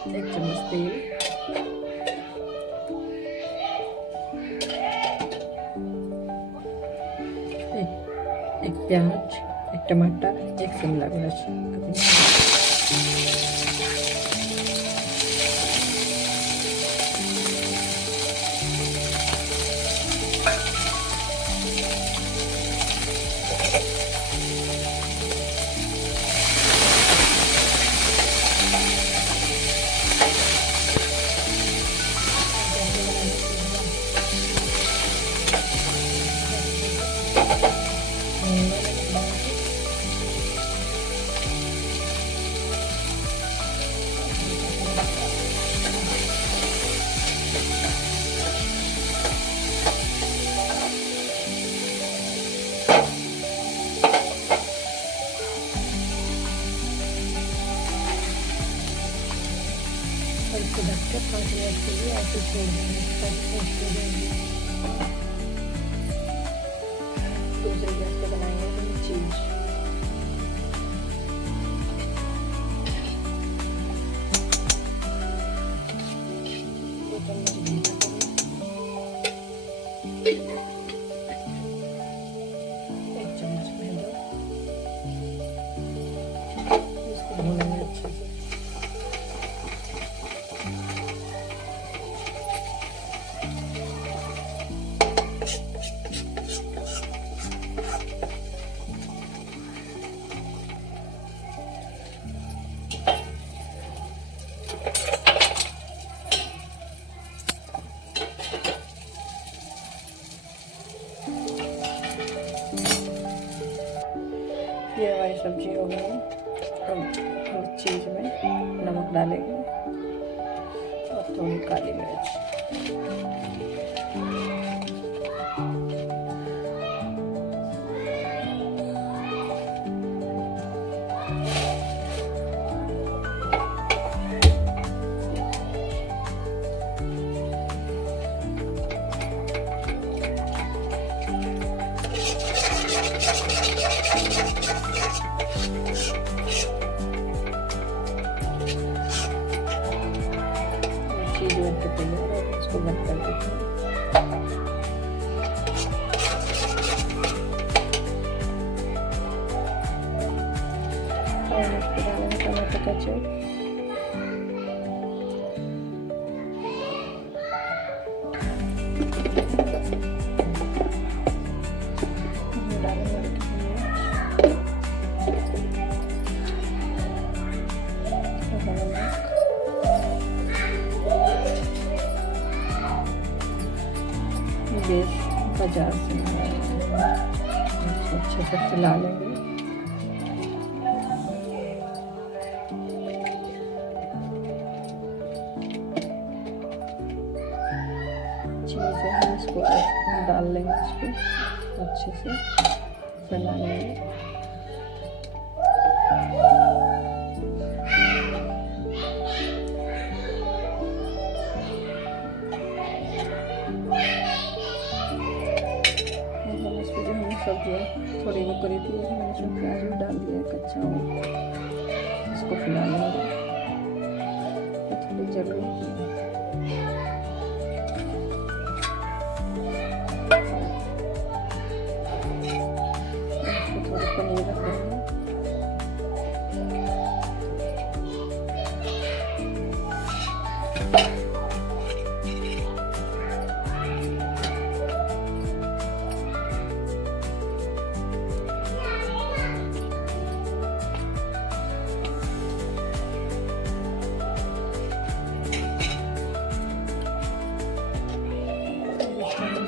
एक चम्मच तेल, एक प्याज, एक टमाटर, एक शिमला मिर्च। इसको ढक के 5 मिनट के लिए ऐसे छोड़ देंगे। दूसरे गैस पे बनाएंगे हम चीज। एक चम्मच मैदा, इसको भूनेंगे अच्छे से। ये हमारी सब्जी हो गई। अब चीज़ में नमक डालेंगे और थोड़ी काली मिर्च। चीज़ बन के तैयार है, इसको बंद कर देते हैं। और इसको डालेंगे टमाटर केचप, बेस बाजार से अच्छे से फैला लेंगे। चीज़ है हम इसको डाल लेंगे, इसको अच्छे से फैला लेंगे। सब्जियाँ थोड़ी वो करी थी, मैंने इसमें प्याज भी डाल दिया कच्चा, और इसको फैला लेंगे। थोड़ी जरूरी थोड़ी पनीर रख देंगे।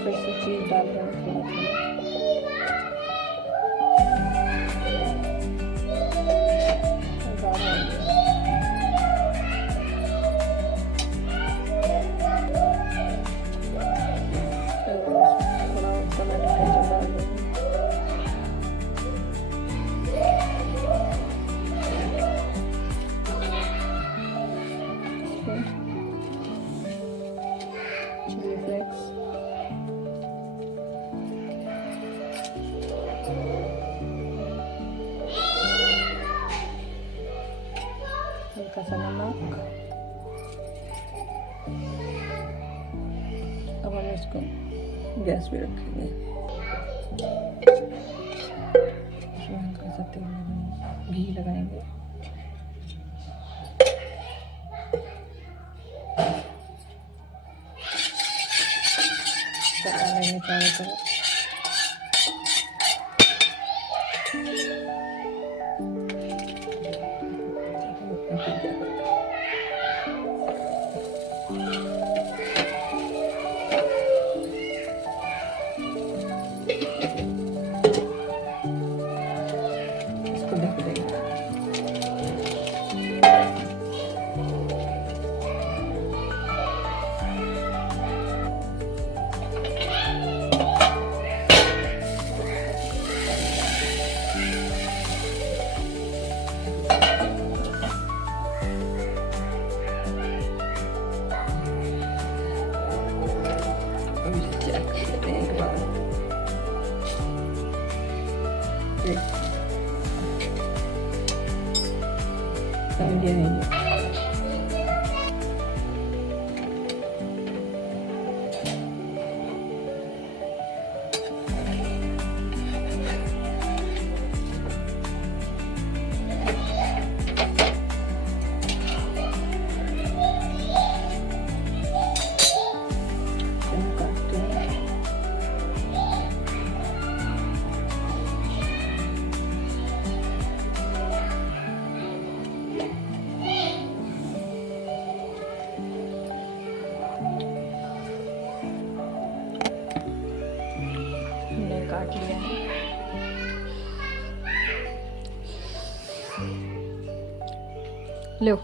फिर से चीज़ डाल रहे हैं थोड़ा थोड़ा। चिली फ्लेक्स, हल्का सा नमक, अब हम इसको गैस पे रखेंगे। इसमें हल्का सा तेल लगाएंगे, घी लगाएंगे। चला लेंगे चारों तरफ। इसको ढक देंगे। अब इसे चेक कर लेते हैं एक बार। बन गया है ये। काट लिया है। लो